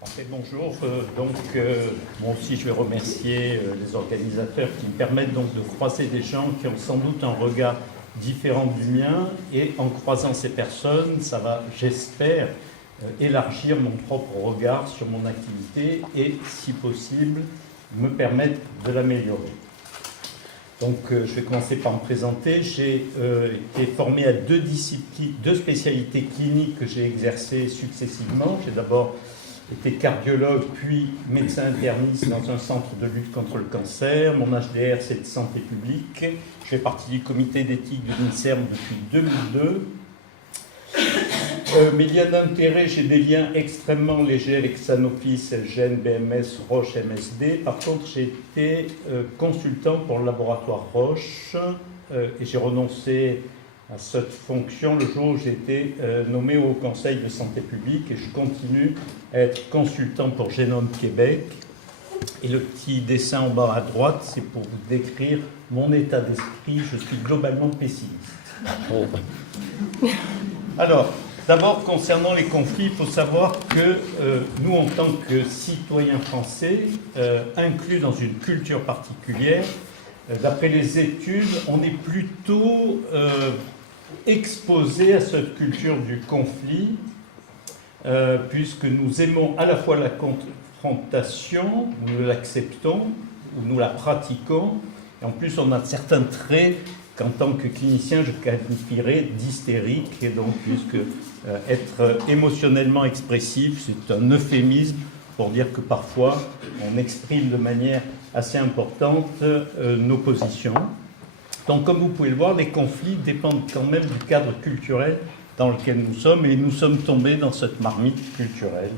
Parfait, bonjour. Moi aussi, je vais remercier les organisateurs qui me permettent donc de croiser des gens qui ont sans doute un regard différent du mien. Et en croisant ces personnes, ça va, j'espère, élargir mon propre regard sur mon activité et, si possible, me permettre de l'améliorer. Donc, je vais commencer par me présenter. J'ai été formé à deux spécialités cliniques que j'ai exercées successivement. J'ai d'abord été cardiologue, puis médecin interniste dans un centre de lutte contre le cancer. Mon HDR, c'est de santé publique. Je fais partie du comité d'éthique du ministère depuis 2002. Mes liens d'intérêt, j'ai des liens extrêmement légers avec Sanofi, Celgene, BMS, Roche, MSD. Par contre, j'ai été consultant pour le laboratoire Roche et j'ai renoncé à cette fonction le jour où j'ai été nommé au Conseil de santé publique, et je continue à être consultant pour Génome Québec. Et le petit dessin en bas à droite, c'est pour vous décrire mon état d'esprit. Je suis globalement pessimiste. Alors, d'abord, concernant les conflits, il faut savoir que nous, en tant que citoyens français, inclus dans une culture particulière, d'après les études, on est plutôt exposés à cette culture du conflit, puisque nous aimons à la fois la confrontation, nous l'acceptons, ou nous la pratiquons, et en plus on a certains traits qu'en tant que clinicien je qualifierais d'hystérique, et donc puisque être émotionnellement expressif, c'est un euphémisme pour dire que parfois on exprime de manière assez importante nos positions. Donc, comme vous pouvez le voir, les conflits dépendent quand même du cadre culturel dans lequel nous sommes, et nous sommes tombés dans cette marmite culturelle,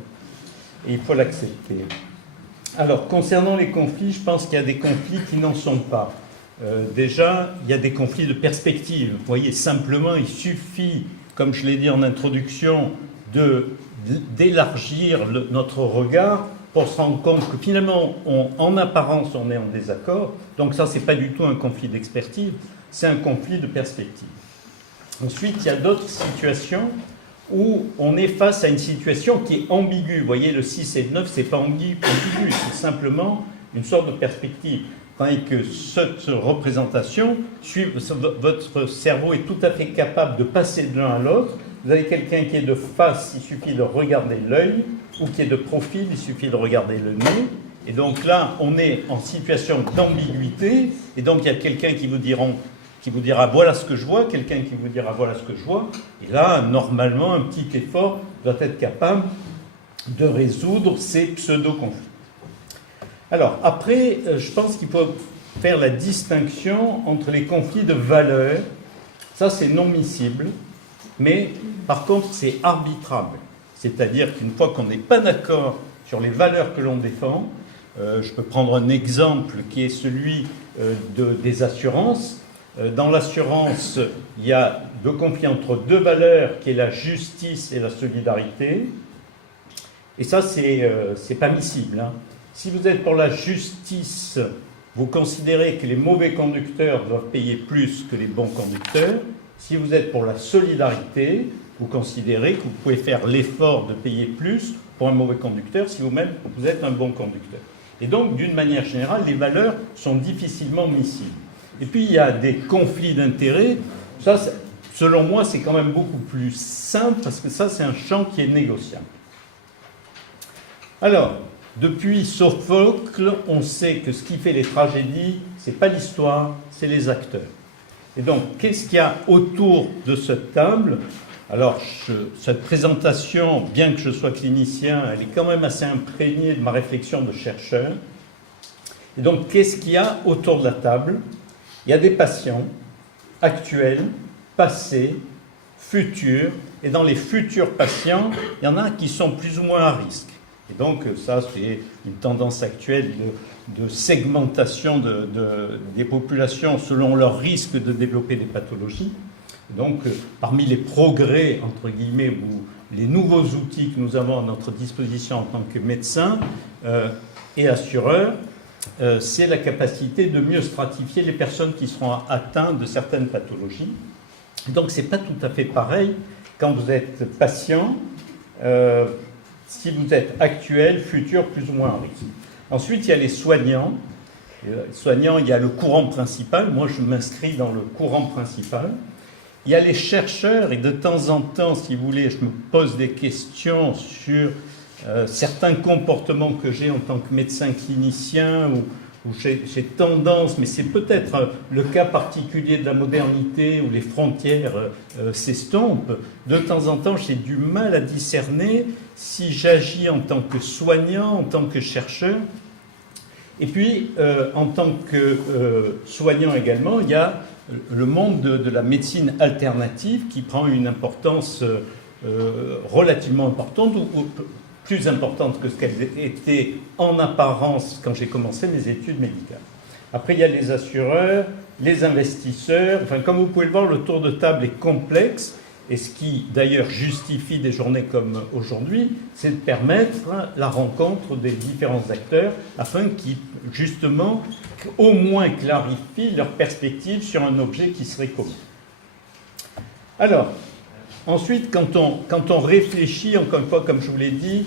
et il faut l'accepter. Alors, concernant les conflits, je pense qu'il y a des conflits qui n'en sont pas. Déjà, il y a des conflits de perspective. Vous voyez, simplement, il suffit, comme je l'ai dit en introduction, d'élargir notre regard pour se rendre compte que finalement, en apparence, on est en désaccord. Donc ça, ce n'est pas du tout un conflit d'expertise, c'est un conflit de perspective. Ensuite, il y a d'autres situations où on est face à une situation qui est ambiguë. Vous voyez, le 6 et le 9, ce n'est pas ambigu, c'est simplement une sorte de perspective. Tandis que cette représentation, votre cerveau est tout à fait capable de passer de l'un à l'autre. Vous avez quelqu'un qui est de face, il suffit de regarder l'œil, ou qui est de profil, il suffit de regarder le nez. Et donc là, on est en situation d'ambiguïté, et donc il y a quelqu'un qui vous dira voilà ce que je vois, quelqu'un qui vous dira voilà ce que je vois. Et là, normalement, un petit effort doit être capable de résoudre ces pseudo-conflits. Alors, après, je pense qu'il faut faire la distinction entre les conflits de valeurs. Ça, c'est non miscible, mais par contre, c'est arbitrable. C'est-à-dire qu'une fois qu'on n'est pas d'accord sur les valeurs que l'on défend, je peux prendre un exemple qui est celui des assurances. Dans l'assurance, il y a deux conflits entre deux valeurs, qui est la justice et la solidarité. Et ça, c'est pas miscible, hein. Si vous êtes pour la justice, vous considérez que les mauvais conducteurs doivent payer plus que les bons conducteurs. Si vous êtes pour la solidarité, vous considérez que vous pouvez faire l'effort de payer plus pour un mauvais conducteur si vous-même vous êtes un bon conducteur. Et donc, d'une manière générale, les valeurs sont difficilement miscibles. Et puis, il y a des conflits d'intérêts. Ça, selon moi, c'est quand même beaucoup plus simple, parce que ça, c'est un champ qui est négociable. Alors, depuis Sophocle, on sait que ce qui fait les tragédies, ce n'est pas l'histoire, c'est les acteurs. Et donc, qu'est-ce qu'il y a autour de cette table ? Alors, cette présentation, bien que je sois clinicien, elle est quand même assez imprégnée de ma réflexion de chercheur. Et donc, qu'est-ce qu'il y a autour de la table ? Il y a des patients actuels, passés, futurs, et dans les futurs patients, il y en a qui sont plus ou moins à risque. Et donc, ça, c'est une tendance actuelle de segmentation des populations selon leur risque de développer des pathologies. Donc, parmi les progrès, entre guillemets, ou les nouveaux outils que nous avons à notre disposition en tant que médecins et assureurs, c'est la capacité de mieux stratifier les personnes qui seront atteintes de certaines pathologies. Donc, ce n'est pas tout à fait pareil quand vous êtes patient. si vous êtes actuel, futur, plus ou moins à risque. Ensuite, il y a les soignants. Les soignants, il y a le courant principal. Moi, je m'inscris dans le courant principal. Il y a les chercheurs, et de temps en temps, si vous voulez, je me pose des questions sur certains comportements que j'ai en tant que médecin clinicien, où j'ai tendance, mais c'est peut-être le cas particulier de la modernité, où les frontières s'estompent. De temps en temps, j'ai du mal à discerner si j'agis en tant que soignant, en tant que chercheur. Et puis, en tant que soignant également, il y a le monde de la médecine alternative qui prend une importance relativement importante, ou plus importante que ce qu'elle était en apparence quand j'ai commencé mes études médicales. Après, il y a les assureurs, les investisseurs. Enfin, comme vous pouvez le voir, le tour de table est complexe. Et ce qui, d'ailleurs, justifie des journées comme aujourd'hui, c'est de permettre la rencontre des différents acteurs afin qu'ils, justement, au moins clarifient leur perspective sur un objet qui serait commun. Alors, ensuite, quand on réfléchit, encore une fois, comme je vous l'ai dit,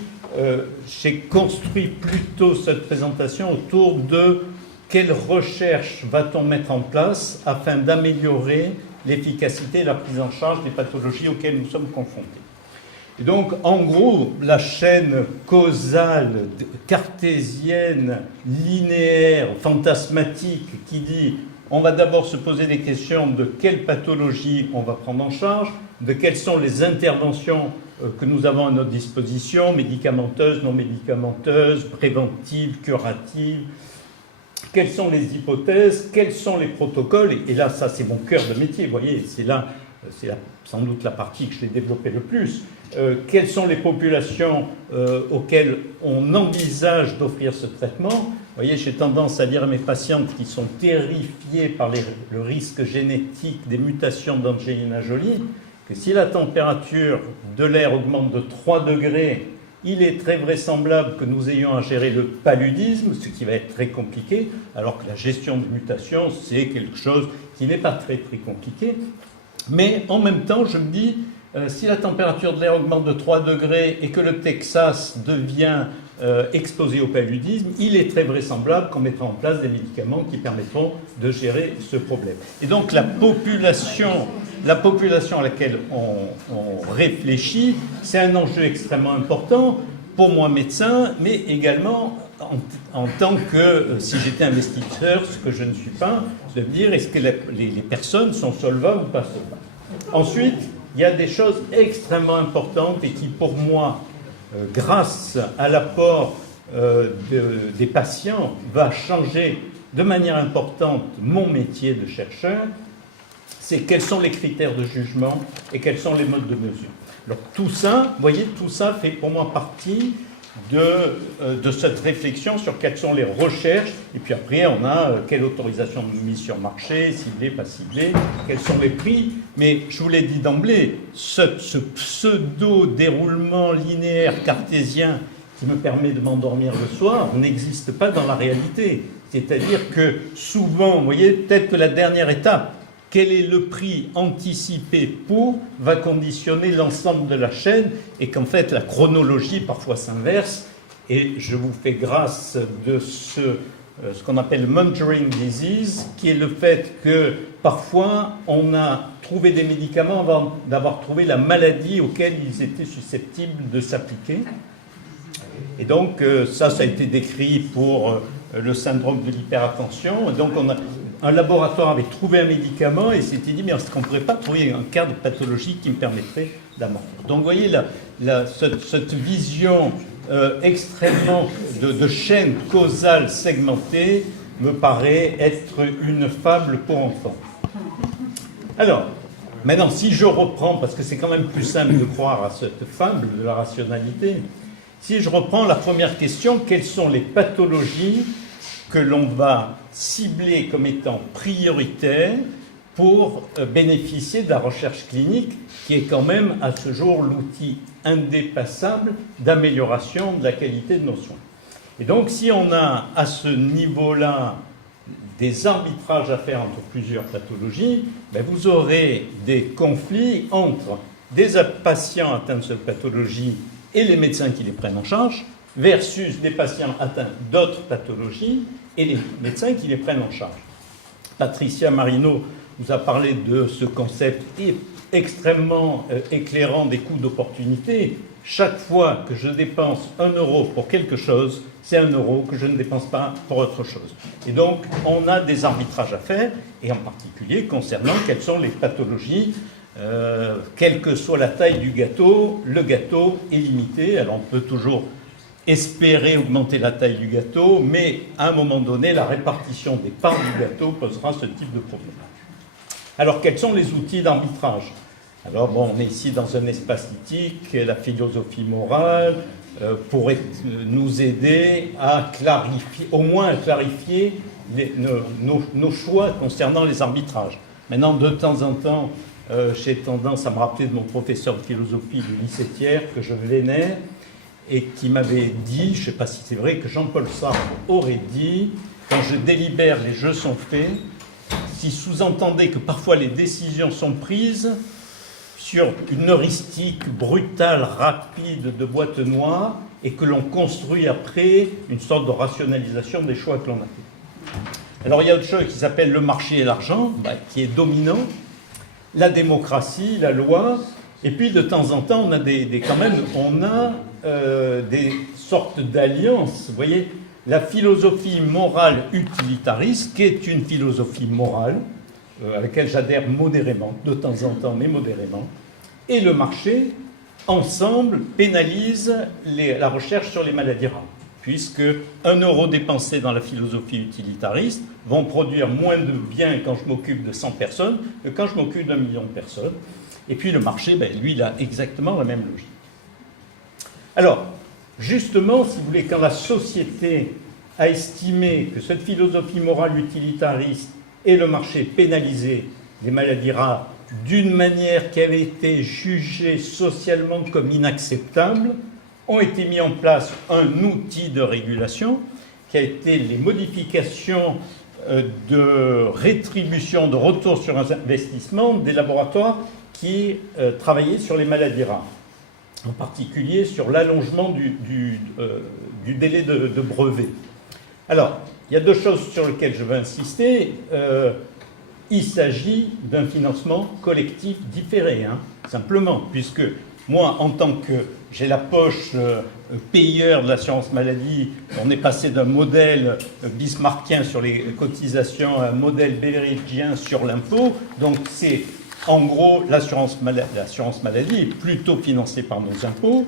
j'ai construit plutôt cette présentation autour de quelle recherche va-t-on mettre en place afin d'améliorer l'efficacité et la prise en charge des pathologies auxquelles nous sommes confrontés. Et donc, en gros, la chaîne causale, cartésienne, linéaire, fantasmatique, qui dit on va d'abord se poser des questions de quelle pathologie on va prendre en charge, de quelles sont les interventions que nous avons à notre disposition, médicamenteuses, non médicamenteuses, préventives, curatives, quelles sont les hypothèses, quels sont les protocoles, et là, ça c'est mon cœur de métier, vous voyez, c'est sans doute la partie que je l'ai développée le plus. Quelles sont les populations auxquelles on envisage d'offrir ce traitement? Vous voyez, j'ai tendance à dire à mes patientes qui sont terrifiées par le risque génétique des mutations d'Angelina Jolie, que si la température de l'air augmente de 3 degrés, il est très vraisemblable que nous ayons à gérer le paludisme, ce qui va être très compliqué, alors que la gestion des mutations, c'est quelque chose qui n'est pas très compliqué. Mais en même temps, je me dis, si la température de l'air augmente de 3 degrés et que le Texas devient exposé au paludisme, il est très vraisemblable qu'on mettra en place des médicaments qui permettront de gérer ce problème. Et donc la population à laquelle on réfléchit, c'est un enjeu extrêmement important pour moi médecin, mais également en tant que, si j'étais investisseur, ce que je ne suis pas, de me dire est-ce que les personnes sont solvables ou pas solvables. Ensuite, il y a des choses extrêmement importantes et qui, pour moi, grâce à l'apport des patients, va changer de manière importante mon métier de chercheur. C'est quels sont les critères de jugement et quels sont les modes de mesure. Alors tout ça, vous voyez, tout ça fait pour moi partie de cette réflexion sur quelles sont les recherches, et puis après on a quelle autorisation de mise sur marché, ciblée, pas ciblée, quels sont les prix, mais je vous l'ai dit d'emblée, ce pseudo-déroulement linéaire cartésien qui me permet de m'endormir le soir n'existe pas dans la réalité. C'est-à-dire que souvent, vous voyez, peut-être que la dernière étape, quel est le prix anticipé pour, va conditionner l'ensemble de la chaîne, et qu'en fait la chronologie parfois s'inverse, et je vous fais grâce de ce qu'on appelle Munchausen disease, qui est le fait que parfois on a trouvé des médicaments avant d'avoir trouvé la maladie auquel ils étaient susceptibles de s'appliquer. Et donc ça a été décrit pour le syndrome de l'hyperattention. Donc un laboratoire avait trouvé un médicament et s'était dit mais est-ce qu'on ne pourrait pas trouver un cadre pathologique qui me permettrait d'amortir. Donc vous voyez cette vision extrêmement de chaîne causale segmentée me paraît être une fable pour enfants. Alors, maintenant si je reprends, parce que c'est quand même plus simple de croire à cette fable de la rationalité, si je reprends la première question, quelles sont les pathologies que l'on va cibler comme étant prioritaires pour bénéficier de la recherche clinique, qui est quand même à ce jour l'outil indépassable d'amélioration de la qualité de nos soins. Et donc si on a à ce niveau-là des arbitrages à faire entre plusieurs pathologies, ben vous aurez des conflits entre des patients atteints de cette pathologie et les médecins qui les prennent en charge, versus des patients atteints d'autres pathologies et les médecins qui les prennent en charge. Patricia Marino nous a parlé de ce concept extrêmement éclairant des coûts d'opportunité. Chaque fois que je dépense 1 euro pour quelque chose, c'est 1 euro que je ne dépense pas pour autre chose. Et donc, on a des arbitrages à faire, et en particulier concernant quelles sont les pathologies, quelle que soit la taille du gâteau, le gâteau est limité. Alors, on peut toujours espérer augmenter la taille du gâteau, mais à un moment donné, la répartition des parts du gâteau posera ce type de problème. Alors, quels sont les outils d'arbitrage? Alors, bon, on est ici dans un espace éthique, la philosophie morale pourrait nous aider à clarifier, au moins à clarifier nos choix concernant les arbitrages. Maintenant, de temps en temps, j'ai tendance à me rappeler de mon professeur de philosophie du lycée Thiers, que je vénère, et qui m'avait dit, je ne sais pas si c'est vrai, que Jean-Paul Sartre aurait dit « Quand je délibère, les jeux sont faits », s'il sous-entendait que parfois les décisions sont prises sur une heuristique brutale, rapide de boîte noire, et que l'on construit après une sorte de rationalisation des choix que l'on a fait. Alors il y a autre chose qui s'appelle le marché et l'argent, qui est dominant, la démocratie, la loi, et puis de temps en temps on a des sortes d'alliances. Vous voyez, la philosophie morale utilitariste, qui est une philosophie morale, à laquelle j'adhère modérément, de temps en temps, mais modérément, et le marché, ensemble, pénalisent la recherche sur les maladies rares, puisque 1 euro dépensé dans la philosophie utilitariste vont produire moins de biens quand je m'occupe de 100 personnes que quand je m'occupe d'1 million de personnes. Et puis le marché, lui, il a exactement la même logique. Alors, justement, si vous voulez, quand la société a estimé que cette philosophie morale utilitariste et le marché pénalisaient les maladies rares d'une manière qui avait été jugée socialement comme inacceptable, ont été mis en place un outil de régulation qui a été les modifications de rétribution, de retour sur investissement des laboratoires qui travaillaient sur les maladies rares, en particulier sur l'allongement du délai de brevet. Alors, il y a 2 choses sur lesquelles je veux insister. Il s'agit d'un financement collectif différé, simplement, puisque moi, en tant que j'ai la poche payeur de l'assurance maladie, on est passé d'un modèle bismarckien sur les cotisations à un modèle beveridgien sur l'impôt. Donc c'est en gros l'assurance maladie est plutôt financée par nos impôts.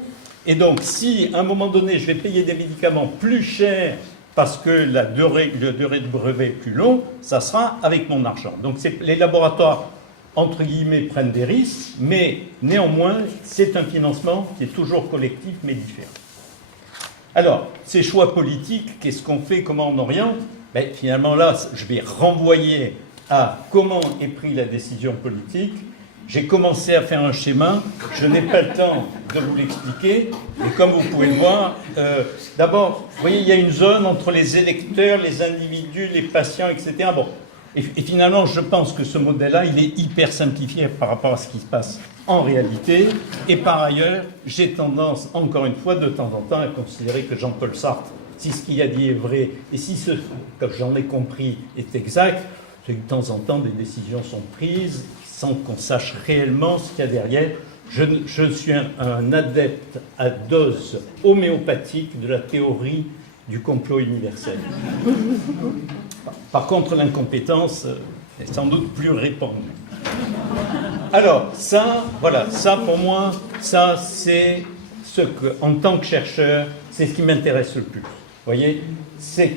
Et donc si à un moment donné je vais payer des médicaments plus chers parce que la durée de brevet est plus longue, ça sera avec mon argent. Donc les laboratoires, entre guillemets, prennent des risques, mais néanmoins, c'est un financement qui est toujours collectif, mais différent. Alors, ces choix politiques, qu'est-ce qu'on fait, comment on oriente? Finalement, là, je vais renvoyer à comment est prise la décision politique. J'ai commencé à faire un schéma, je n'ai pas le temps de vous l'expliquer, mais comme vous pouvez le voir, d'abord, vous voyez, il y a une zone entre les électeurs, les individus, les patients, etc. Bon, et finalement, je pense que ce modèle-là, il est hyper simplifié par rapport à ce qui se passe en réalité. Et par ailleurs, j'ai tendance, encore une fois, de temps en temps, à considérer que Jean-Paul Sartre, si ce qu'il a dit est vrai, et si ce que j'en ai compris est exact, c'est que de temps en temps, des décisions sont prises sans qu'on sache réellement ce qu'il y a derrière. Je suis un adepte à dose homéopathique de la théorie du complot universel. Par contre, l'incompétence est sans doute plus répandue. Alors, ça, voilà, ça pour moi, ça c'est ce que, en tant que chercheur, c'est ce qui m'intéresse le plus. Vous voyez, c'est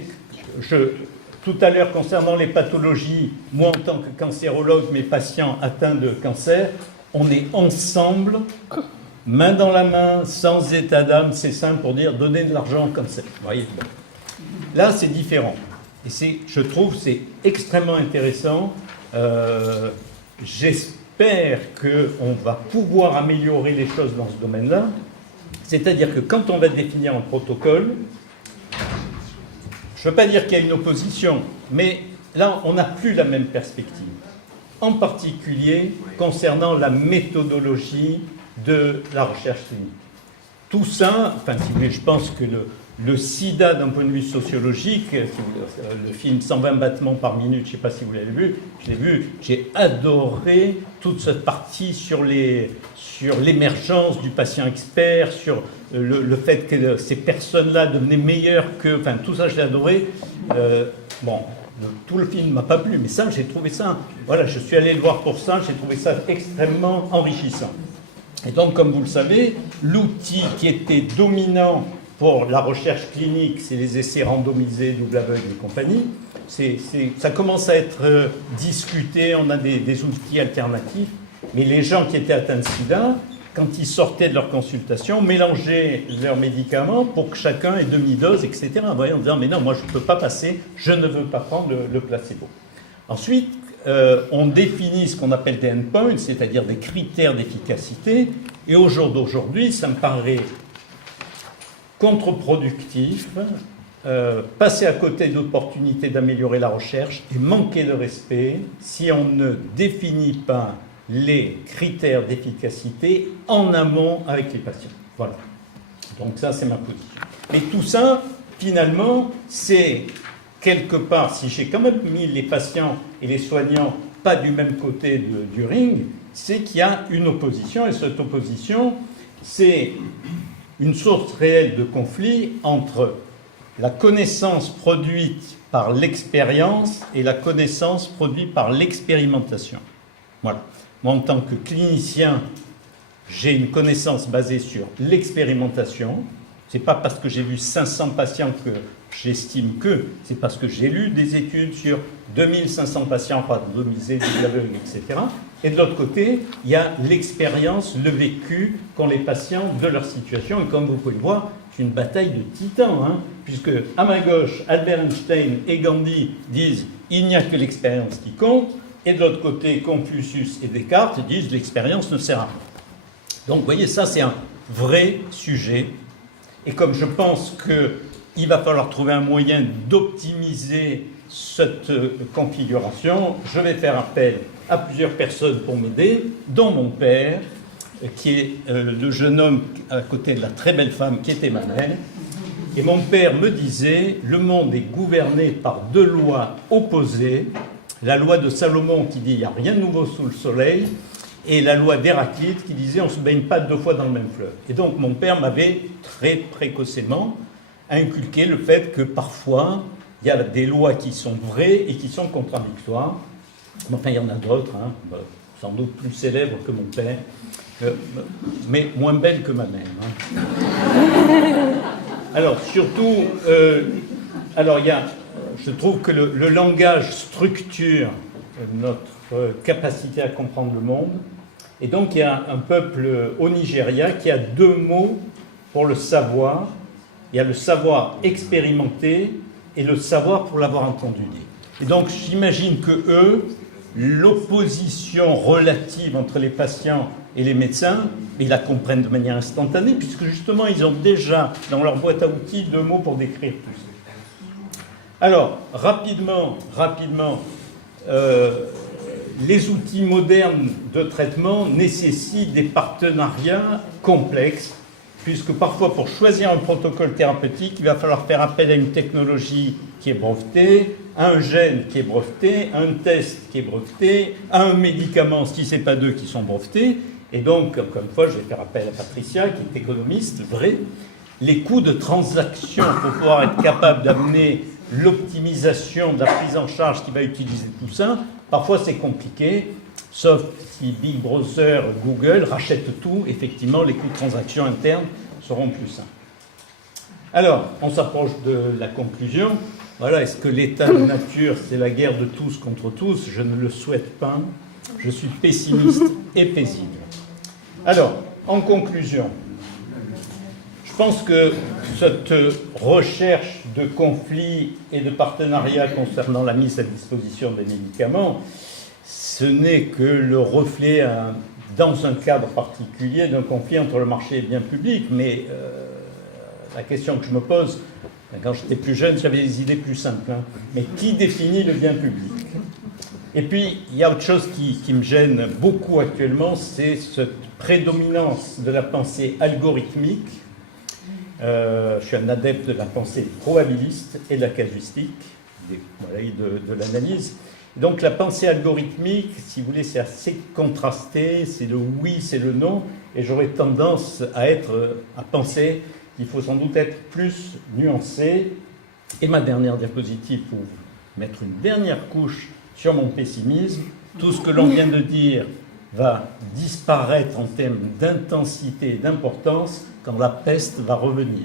tout à l'heure, concernant les pathologies, moi en tant que cancérologue, mes patients atteints de cancer, on est ensemble, main dans la main, sans état d'âme, c'est simple pour dire donner de l'argent au cancer. Vous voyez, là, c'est différent. Et je trouve c'est extrêmement intéressant. J'espère qu'on va pouvoir améliorer les choses dans ce domaine-là. C'est-à-dire que quand on va définir un protocole, je ne veux pas dire qu'il y a une opposition, mais là, on n'a plus la même perspective. En particulier concernant la méthodologie de la recherche clinique. tout ça, enfin, si vous voulez, je pense que le sida, d'un point de vue sociologique, le film 120 battements par minute, je ne sais pas si vous l'avez vu, je l'ai vu, j'ai adoré toute cette partie sur l'émergence du patient expert, sur le fait que ces personnes-là devenaient meilleures que... Enfin, tout ça, je l'ai adoré. Bon, tout le film ne m'a pas plu, mais ça, j'ai trouvé ça... Voilà, je suis allé le voir pour ça, j'ai trouvé ça extrêmement enrichissant. Et donc, comme vous le savez, l'outil qui était dominant pour la recherche clinique, c'est les essais randomisés, double aveugle et compagnie. Ça commence à être discuté, on a des outils alternatifs, mais les gens qui étaient atteints de sida, quand ils sortaient de leur consultation, mélangeaient leurs médicaments pour que chacun ait demi-dose, etc. En disant, mais non, moi je ne peux pas passer, je ne veux pas prendre le placebo. Ensuite, on définit ce qu'on appelle des endpoints, c'est-à-dire des critères d'efficacité, et au jour d'aujourd'hui, ça me paraît contre-productif, passer à côté d'opportunités d'améliorer la recherche et manquer de respect si on ne définit pas les critères d'efficacité en amont avec les patients. Voilà. Donc ça, c'est ma position. Et tout ça, finalement, c'est quelque part, si j'ai quand même mis les patients et les soignants pas du même côté du ring, c'est qu'il y a une opposition, et cette opposition, c'est une source réelle de conflit entre la connaissance produite par l'expérience et la connaissance produite par l'expérimentation. Voilà. Moi, en tant que clinicien, j'ai une connaissance basée sur l'expérimentation. Ce n'est pas parce que j'ai vu 500 patients que j'estime que, c'est parce que j'ai lu des études sur 2500 patients randomisés, double aveugle, etc. Et de l'autre côté, il y a l'expérience, le vécu qu'ont les patients de leur situation. Et comme vous pouvez le voir, c'est une bataille de titans, hein, puisque à ma gauche, Albert Einstein et Gandhi disent « il n'y a que l'expérience qui compte », et de l'autre côté, Confucius et Descartes disent « l'expérience ne sert à rien ». Donc, vous voyez, ça, c'est un vrai sujet. Et comme je pense qu'il va falloir trouver un moyen d'optimiser cette configuration, je vais faire appel à plusieurs personnes pour m'aider, dont mon père, qui est le jeune homme à côté de la très belle femme qui était ma mère. Et mon père me disait, le monde est gouverné par deux lois opposées, la loi de Salomon qui dit il n'y a rien de nouveau sous le soleil, et la loi d'Héraclite qui disait on ne se baigne pas deux fois dans le même fleuve. Et donc mon père m'avait très précocement inculqué le fait que parfois il y a des lois qui sont vraies et qui sont contradictoires. Enfin, il y en a d'autres, hein, sans doute plus célèbres que mon père, mais moins belles que ma mère. Hein. Alors, surtout, je trouve que le langage structure notre capacité à comprendre le monde. Et donc, il y a un peuple au Nigeria qui a deux mots pour le savoir. Il y a le savoir expérimenté et le savoir pour l'avoir entendu dire. Et donc, j'imagine que eux, l'opposition relative entre les patients et les médecins, ils la comprennent de manière instantanée, puisque justement, ils ont déjà dans leur boîte à outils deux mots pour décrire tout ça. Alors, rapidement, les outils modernes de traitement nécessitent des partenariats complexes, puisque parfois, pour choisir un protocole thérapeutique, il va falloir faire appel à une technologie qui est brevetée, à un gène qui est breveté, à un test qui est breveté, à un médicament, si ce n'est pas deux qui sont brevetés. Et donc, encore une fois, je vais faire appel à Patricia, qui est économiste, vrai. Les coûts de transaction pour pouvoir être capable d'amener l'optimisation de la prise en charge qui va utiliser tout ça, parfois c'est compliqué, sauf si Big Brother, Google rachètent tout, effectivement, les coûts de transaction internes seront plus simples. Alors, on s'approche de la conclusion. Voilà, est-ce que l'état de nature, c'est la guerre de tous contre tous? Je ne le souhaite pas. Je suis pessimiste et paisible. Alors, en conclusion, je pense que cette recherche de conflits et de partenariats concernant la mise à disposition des médicaments, ce n'est que le reflet, dans un cadre particulier, d'un conflit entre le marché et le bien public. Mais la question que je me pose, quand j'étais plus jeune, j'avais des idées plus simples. Hein. Mais qui définit le bien public? Et puis, il y a autre chose qui me gêne beaucoup actuellement, c'est cette prédominance de la pensée algorithmique Je suis un adepte de la pensée probabiliste et de la casuistique, voilà, et de l'analyse. Donc la pensée algorithmique, si vous voulez, c'est assez contrasté, c'est le oui, c'est le non, et j'aurais tendance à penser qu'il faut sans doute être plus nuancé. Et ma dernière diapositive pour mettre une dernière couche sur mon pessimisme, tout ce que l'on vient de dire va disparaître en termes d'intensité et d'importance quand la peste va revenir.